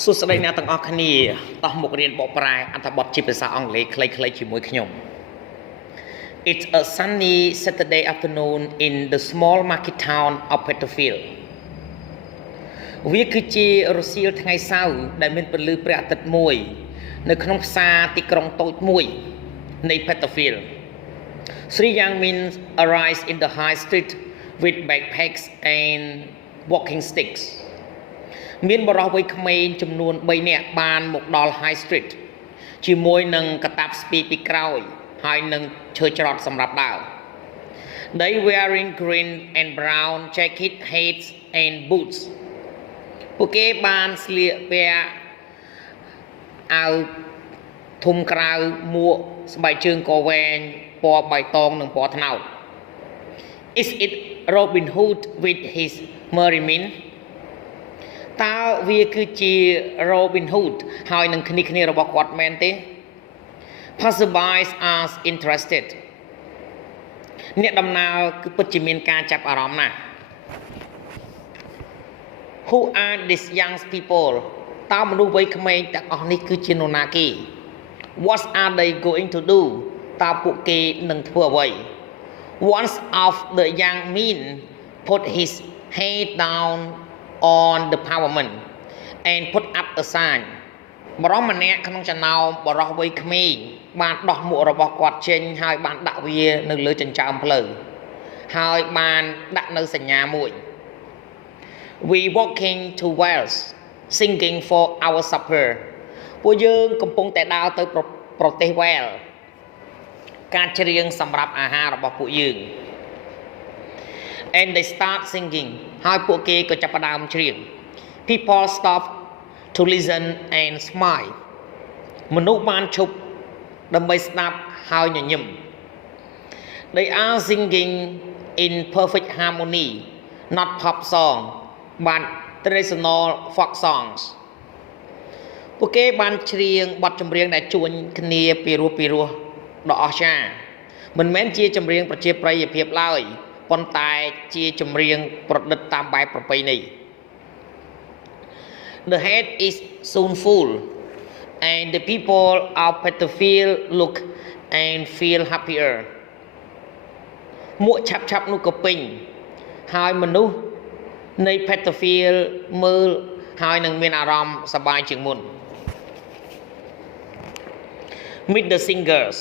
សួស្តីអ្នកទាំងអស់គ្នាតោះមករៀនបកប្រែអត្ថបទជាភាសាអង់គ្លេសខ្លីៗជាមួយខ្ញុំ It's a sunny Saturday afternoon in the small market town of Peterfield វាគឺជារសៀលថ្ងៃសៅរ៍ដែលមានពន្លឺព្រះអាទិត្យមួយនៅក្នុងផ្សារទីក្រុងតូចមួយនៃ Peterfield Sreyoun means arrives in the high street with backpacks and walking sticks មានបរិសុទ្ធវ័យក្មេងចំនួន3នាក់បានមកដល់ High Street ជាមួយនឹងកាតាបស្ពាយពីក្រោយហើយនឹងឈើច្រត់សម្រាប់ដើរ They wearing green and brown jacket hats and boots ពួកគេបានស្លៀកពាក់អាវធំក្រៅមួកស្បែកជើងកវែងពណ៌បៃតងនិងពណ៌ត្នោត Is it Robin Hood with his merrymenតើវាគឺជា Robin Hood ហើយនឹងគ្នារបស់គាត់មែនទេ Passersby are interested អ្នកដំណើរគឺពិតជាមានការចាប់អារម្មណ៍ណាស់ Who are these young people តើមនុស្សវ័យក្មេងទាំងអស់នេះគឺជានរណាគេ What are they going to do តើពួកគេនឹងធ្វើអ្វី One of the young men put his head down on the pavement and put up a sign បរិសម្នាក់ក្នុងចំណោមបរិសុទ្ធវ័យក្មេងបានដោះមុខរបស់គាត់ចេញហើយបានដាក់វានៅលើចិញ្ចើមផ្លូវហើយបានដាក់នៅសញ្ញាមួយ We walking to Wales singing for our supper ពួកយើងកំពុងតែដើរទៅប្រទេស Wales ការច្រៀងសម្រាប់អាហាររបស់ពួកយើង and they start singing ហើយពួកគេក៏ចាប់ផ្ដើមច្រៀង People stop to listen and smile មនុស្សបានឈប់ដើម្បីស្ដាប់ហើយញញឹម They are singing in perfect harmony not pop song but traditional folk songs ពួកគេបានច្រៀងបទចម្រៀងដែលជួញគ្នាពីរោះដ៏អស្ចារ្យមិនមែនជាចម្រៀងប្រជាប្រិយភាពឡើយប៉ុន្តែជាចម្រៀងប្រឌិតតាមបែបប្រពៃណី The head is soon full and the people of Peterfield look and feel happier មួកឆាប់នោះក៏ពេញហើយមនុស្សនៃ Peterfield មើលហើយនឹងមានអារម្មណ៍សប្បាយជាងមុន Meet the singers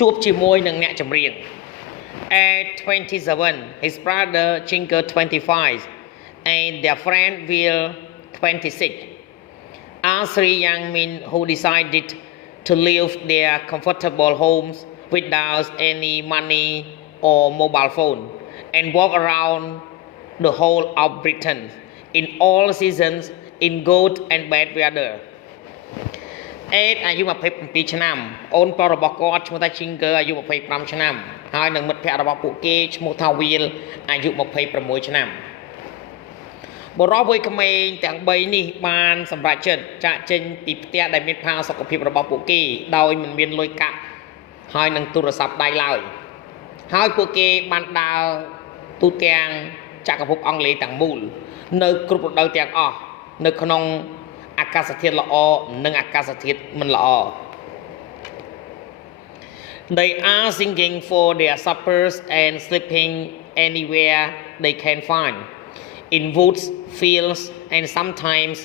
ជួបជាមួយនឹងអ្នកចម្រៀងAt 27, his brother Ginger 25 and their friend Will 26 are three young men who decided to leave their comfortable homes without any money or mobile phone and walk around the whole of Britain in all seasons in good and bad weather. អាយុ27ឆ្នាំអូនប្រុសរបស់គាត់ឈ្មោះថា Ginger អាយុ25ឆ្នាំហើយនឹងមិត្តភ័ក្តិរបស់ពួកគេឈ្មោះថា Will អាយុ26ឆ្នាំបរិសុទ្ធវ័យក្មេងទាំង3នេះបានសម្រេចចិត្តចាកចេញពីផ្ទះដែលមានផាសុកភាពរបស់ពួកគេដោយមិនមានលុយកាក់ហើយនឹងទូរស័ព្ទដៃឡើយហើយពួកគេបានដើរទូទាំងចក្រភពអង់គ្លេសទាំងមូលនៅគ្រប់រដូវទាំងអស់នៅក្នុងអាកាសធាតុល្អនិងអាកាសធាតុមិនល្អ They are singing for their suppers and sleeping anywhere they can find in woods, fields and sometimes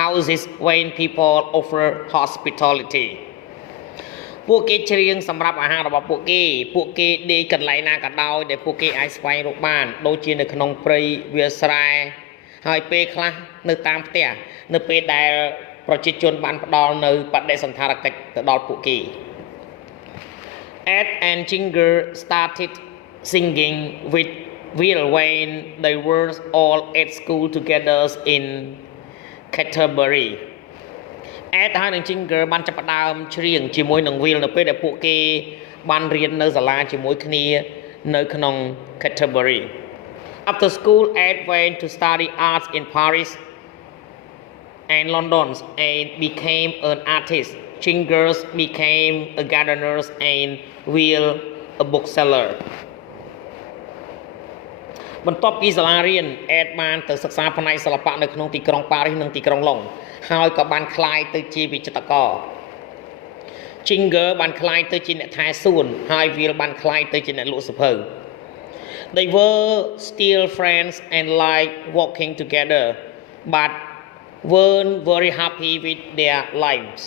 houses when people offer hospitality ពួកគេច្រៀងសម្រាប់អាហាររបស់ពួកគេដេកកន្លែងណាក៏ដោយដែលពួកគេអាចស្វែងរកបានដូចជានៅក្នុងព្រៃវាលស្រែហើយពេលខ្លះនៅតាមផ្ទះនៅពេលដែលប្រជាជនបានផ្ដល់នៅបដិសណ្ឋារកិច្ចទៅដល់ពួកគេ Ed and Ginger started singing with Will when they were all at school together in Canterbury Ed ហើយនិង Ginger បានចាប់ផ្ដើមច្រៀងជាមួយនឹង Will នៅពេលដែលពួកគេបានរៀននៅសាលាជាមួយគ្នានៅក្នុង Canterbury After school, Ed went to study arts in Paris and London and became an artist. Ginger became a gardener and Will a bookseller. បន្ទាប់ពីសាលារៀនអេតបានទៅសិក្សាផ្នែកសិល្បៈនៅក្នុងទីក្រុងប៉ារីសនិងទីក្រុងឡុងហើយក៏បានក្លាយទៅជាវិចិត្រករ Ginger បានក្លាយទៅជាអ្នកថែសួនហើយ Will បានក្លាយទៅជាអ្នកលក់សៀវភៅ They were still friends and like walking together but weren't very happy with their lives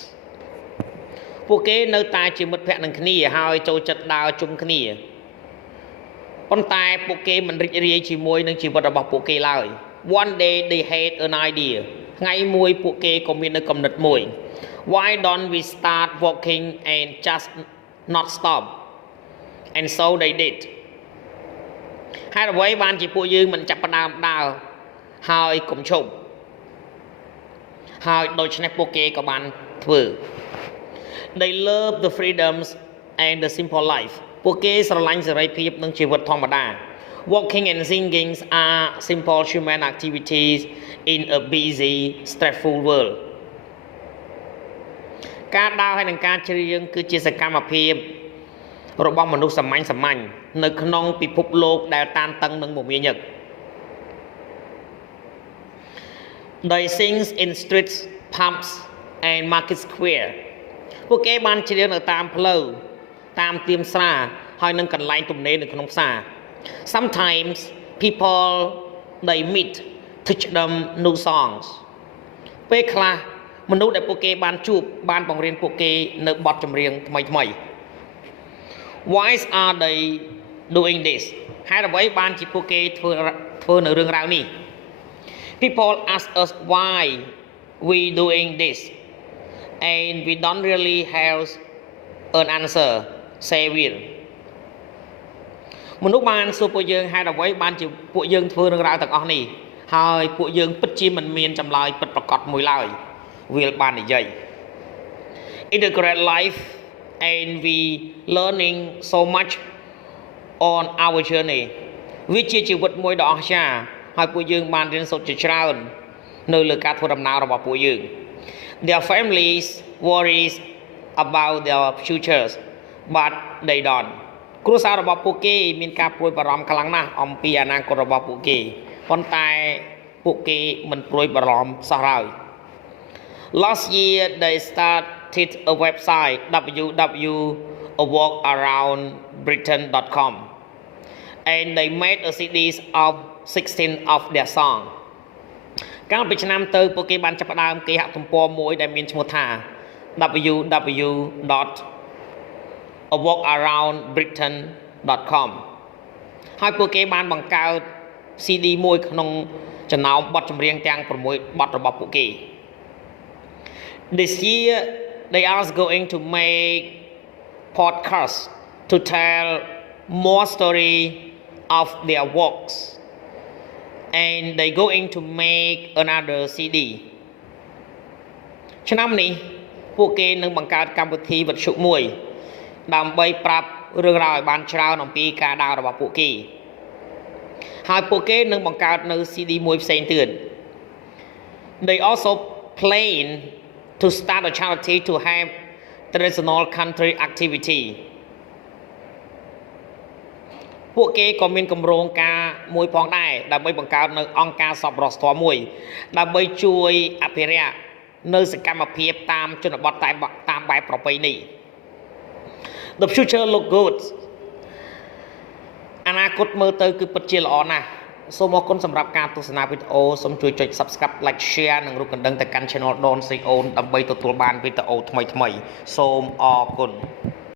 ពួកគេនៅតែជាមិត្តភក្តិនឹងគ្នាហើយចូលចិត្តដើរជុំគ្នាប៉ុន្តែពួកគេមិនរីករាយជាមួយនឹងជីវិតរបស់ពួកគេឡើយ One day they had an idea ថ្ងៃមួយពួកគេក៏មាននូវគំនិតមួយ Why don't we start walking and just not stop and so they did ហើយអ្វីបានជាពួកយើងមិនចាប់ផ្ដើមដើរហើយកុំឈប់ហើយដូច្នេះពួកគេក៏បានធ្វើ They love the freedoms and the simple life ពួកគេស្រឡាញ់សេរីភាពនិងជីវិតធម្មតា Walking and singing are simple human activities in a busy stressful world ការដើរហើយនិងការច្រៀងគឺជាសកម្មភាពរបស់មនុស្សសាមញ្ញនៅក្នុងពិភពលោកដែលតានតឹងនិងមមាញឹក They sing in streets, pubs and market square ពួកគេបានច្រៀងនៅតាមផ្លូវតាមទីមស្រាហើយនិងកន្លែងទំនេរនៅក្នុងផ្សារ Sometimes people they meet teach them new songs ពេលខ្លះមនុស្សដែលពួកគេបានជួបបានបង្រៀនពួកគេនៅបទចម្រៀងថ្មីៗ Why are they doing this ហេតុអ្វីបានជាពួកគេធ្វើនៅរឿងរ៉ាវនេះ People ask us why we doing this and we don't really have an answer say Will មនុស្សបានសួរពួកយើងហេតុអ្វីបានជាពួកយើងធ្វើរឿងរ៉ាវទាំងអស់នេះហើយពួកយើងពិតជាមិនមានចម្លើយពិតប្រាកដមួយឡើយ Will បាននិយាយ It's a great life and we learning so much on our journey វាជាជីវិតមួយដ៏អស្ចារ្យហើយពួកយើងបានរៀនសូត្រជាច្រើននៅលើការធ្វើដំណើររបស់ពួកយើង Their families worries about their futures but they don't គ្រួសាររបស់ពួកគេមានការព្រួយបារម្ភខ្លាំងណាស់អំពីអនាគតរបស់ពួកគេប៉ុន្តែពួកគេមិនព្រួយបារម្ភសោះឡើយ Last year they started a website www.walkaroundbritain.com and they made a series of 16 of their song កាលពីឆ្នាំទៅពួកគេបានចាប់ផ្ដើមគេហទំព័រមួយដែលមានឈ្មោះថា www.walkaroundbritain.com ហើយពួកគេបានបង្កើត CD មួយក្នុងចំណោមបទចម្រៀងទាំង6បទរបស់ពួកគេ This year they are going to make podcasts to tell more story of their works and they going to make another CD ឆ្នាំនេះពួកគេនឹងបង្កើតកម្មវិធីវិទ្យុមួយដើម្បីប្រាប់រឿងរ៉ាវឲ្យបានច្រើនអំពីការដើររបស់ពួកគេហើយពួកគេនឹងបង្កើតនៅ CD មួយផ្សេងទៀត They also plan to start a charity to have traditional country activity ពួកគេក៏មានគម្រោងការមួយផងដែរដើម្បីបង្កើតនៅអង្គការសប្បុរសធម៌មួយដើម្បីជួយអភិរក្សនៅសកម្មភាពតាមជនបទតាមបែបប្រពៃណី The future look good អនាគតមើលទៅគឺពិតជាល្អណាស់សូមអរគុណសម្រាប់ការទស្សនាវីដេអូសូមជួយចុច Subscribe Like Share និងរូបកណ្ដឹងទៅកាន់ Channel Don Sreyoun ដើម្បីទទួលបានវីដេអូថ្មីៗសូមអរគុណ